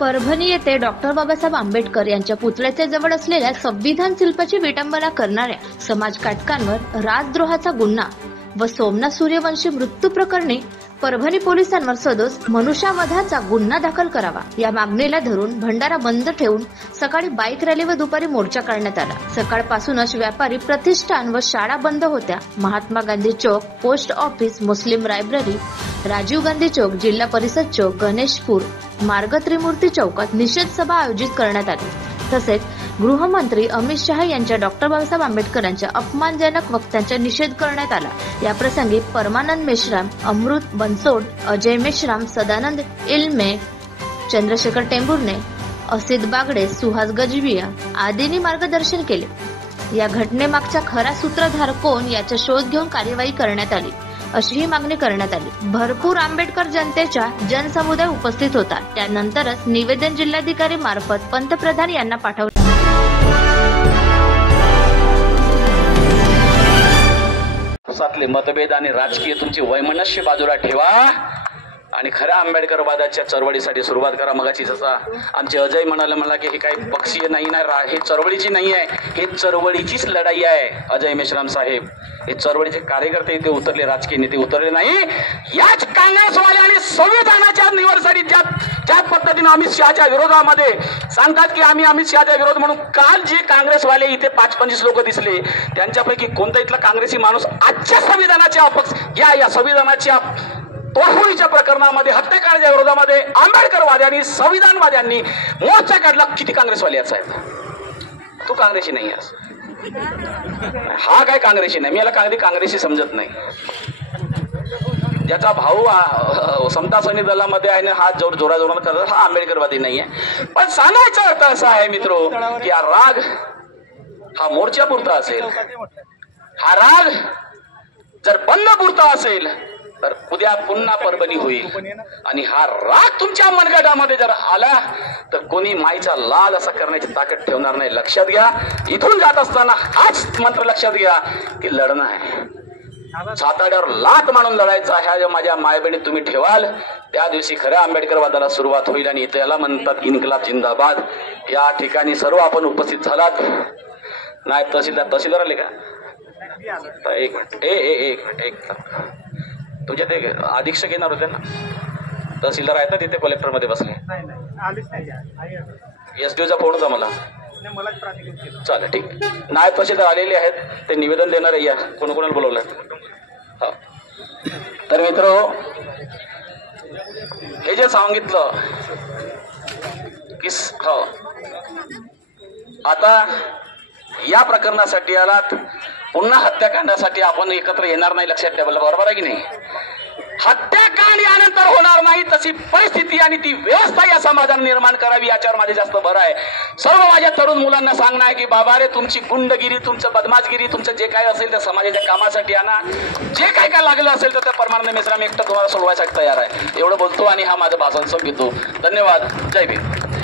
परभणी येथे डॉक्टर बाबासाहेब आंबेडकर यांच्या पुतळ्याच्या जवळ असलेल्या संविधान शिल्पाची विटंबना करणाऱ्या समाजकंटकांवर राजद्रोहाचा गुन्हा व सोमनाथ सूर्यवंशी मृत्यू प्रकरणी परभणी पोलिसांवर सदोष मनुष्यवधाचा गुन्हा दाखल करावा या मागणीला धरून भंडारा बंद ठेवून सकाळी बाईक रॅली व दुपारी मोर्चा काढण्यात आला। सकाळपासूनच व्यापारी प्रतिष्ठान व शाळा बंद होत्या। महात्मा गांधी चौक, पोस्ट ऑफिस, मुस्लिम लायब्ररी, राजीव गांधी चौक, जिल्हा परिषद चौक, गणेशपूर मार्ग, त्रिमूर्ती चौकात निषेध सभा आयोजित करण्यात आली। तसेच गृहमंत्री अमित शहा यांच्या डॉक्टर बाबासाहेब आंबेडकरांच्या अपमानजनक वक्तव्यांचा निषेध करण्यात आला। या प्रसंगी परमानंद मेश्राम, अमृत बनसोड, अजय मेश्राम, सदानंद इल्मे, चंद्रशेखर टेंभुर्णे, असित बागडे, सुहास गजबिया आदींनी मार्गदर्शन केले। या घटनेमागचा खरा सूत्रधार कोण याचा शोध घेऊन कार्यवाही करण्यात आली अशीही मागणी करण्यात आली। भरपूर आंबेडकर जनतेचा जनसमुदाय उपस्थित होता। त्यानंतरच निवेदन जिल्हाधिकारी मार्फत पंतप्रधान यांना पाठवले। सातले मतभेद आणि राजकीय तुमची वैमनस्य बाजूला ठेवा आणि खऱ्या आंबेडकरवादाच्या चळवळीसाठी सुरुवात करा। मगाची जसा आमचे अजय म्हणाले मला की हे काही पक्षीय नाही ना, हे चळवळीची नाही आहे, हे चळवळीचीच लढाई आहे। अजय मेश्राम साहेब हे चळवळीचे कार्यकर्ते इथे उतरले, राजकीय नेते उतरले नाही। याच काँग्रेसवाले आणि संविधानाच्या निवडसाठी ज्या पद्धतीने अमित शहाच्या विरोधामध्ये सांगतात की आम्ही अमित शहाच्या विरोध म्हणून, काल जे काँग्रेसवाले इथे 5-25 लोक दिसले त्यांच्यापैकी कोणता इथला काँग्रेसी माणूस आजच्या संविधानाच्या अपक्ष या संविधानाच्या तोडफोडीच्या प्रकरणामध्ये, हत्याकांडाच्या विरोधामध्ये आंबेडकरवाद्यांनी संविधानवाद्यांनी मोर्चा काढला? किती काँग्रेसवाले आहेत साहेब? तू काँग्रेसी नाही आहेस, हा काय काँग्रेसी नाही, मी याला काँग्रेसी समजत नाही। ज्याचा भाऊ समता सैनिक दलामध्ये आहे ना, हा जोराजोरानं करत, हा आंबेडकरवादी नाही आहे। पण सांगायचा अर्थ असा आहे मित्रो की हा राग हा मोर्चापुरता असेल, हा राग जर बंदपुरता असेल तर उद्या पुन्हा परभणी होईल आणि हा राग तुमच्या मनगटामध्ये जर आला तर कोणी माईचा लाल असा करण्याची ताकद ठेवणार नाही। लक्षात घ्या, इथून जात असताना हाच मंत्र लक्षात घ्या की लढणं आहे, साताड्यावर लात मारून लढायचा। ह्या माझ्या मायबहिणी तुम्ही ठेवाल त्या दिवशी खऱ्या आंबेडकरवादाला सुरुवात होईल आणि त्याला म्हणतात इन्कलाब जिंदाबाद। या ठिकाणी सर्व आपण उपस्थित झालात। नायब तहसीलदार आले का? एक मिनिट, एक मिनिट, तुमच्या ते अधीक्षक येणार होते ना, तहसीलदार आहेत ना तिथे कलेक्टर मध्ये बसले? एसडीओचा फोन होता मला, चालेल ठीक। नायब तहसीलदार आलेले आहेत, ते निवेदन देणार आहे। या कोणाला बोलवलं? हा, तर मित्र हे जे सांगितलं की हो आता या प्रकरणासाठी आलात, पुन्हा हत्याकांडासाठी आपण एकत्र येणार नाही, लक्षात ठेवायला, बरोबर आहे की नाही? हत्याकांड यानंतर होणार नाही तशी परिस्थिती आणि ती व्यवस्था या समाजाने निर्माण करावी याच्यावर माझे जास्त भर आहे। सर्व माझ्या तरुण मुलांना सांगणं आहे की बाबा रे, तुमची गुंडगिरी, तुमचं बदमाशगिरी, तुमचं जे काय असेल त्या समाजाच्या कामासाठी आणा, जे काय काय लागलं असेल तर त्या परमानंद मेश्राम एकटं तुम्हाला सोडवायसाठी तयार आहे। एवढं बोलतो आणि हा माझं भाषण संपवितो। धन्यवाद, जय भीम।